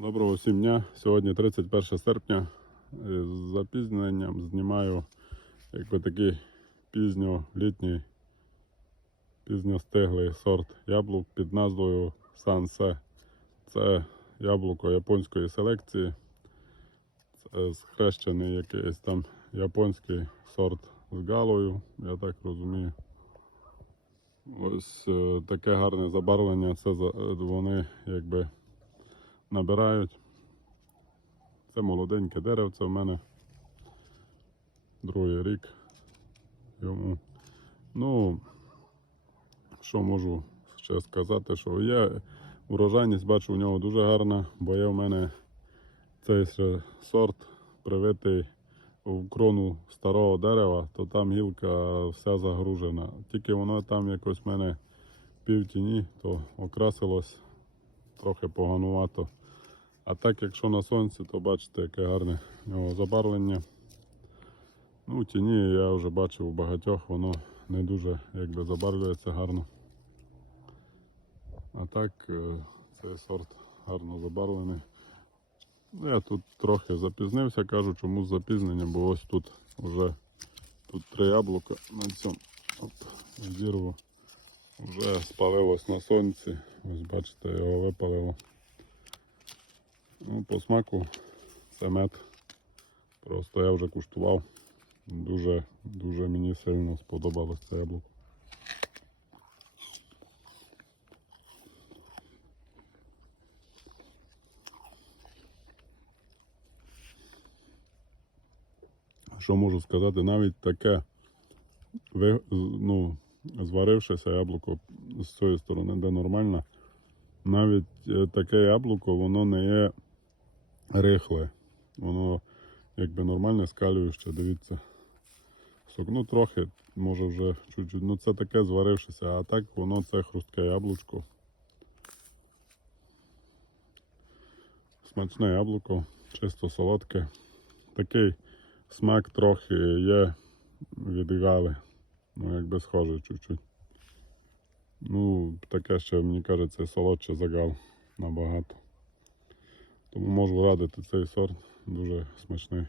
Доброго всім дня. Сьогодні 31 серпня. Е, З запізненням знімаю якби такий пізньолітній, пізньостиглий сорт яблук під назвою Сансе. Це яблуко японської селекції. Це схрещений якийсь там японський сорт з галою, я так розумію. Ось е, таке гарне забарвлення. Це е, вони якби набирають. Це молоденьке деревце в мене. Другий рік йому. Ну, що можу ще сказати, що є урожайність, бачу, у нього дуже гарна, бо є в мене цей сорт привитий в крону старого дерева, то там гілка вся загружена. Тільки воно там якось в мене пів тіні, то окрасилось трохи поганувато. А так, якщо на сонці, то бачите, яке гарне в нього забарвлення. Ну, тіні я вже бачив у багатьох, воно не дуже якби забарвлюється гарно. А так, е, цей сорт гарно забарвлений. Ну, я тут трохи запізнився, кажу, чому з запізненням, бо ось тут вже тут три яблука на цьому оп, зірву. Вже спалилось на сонці. Ось бачите, його випалило. Ну, по смаку це мед. Просто я вже куштував. Дуже, дуже мені сильно сподобалось це яблуко. Що можу сказати, навіть таке ну, зварившеся яблуко з цієї сторони, де нормально, навіть е, таке яблуко, воно не є рихле. Воно якби нормальне скалююще, дивіться. Ну трохи, може вже чуть-чуть. Ну це таке зварившеся, а так воно це хрустке яблучко. Смачне яблуко, чисто солодке. Такий смак трохи є від гали. Ну, якби схоже чуть-чуть. Ну, таке ще, мені кажеться, солодше за гал набагато. Тому можу радити цей сорт, дуже смачний.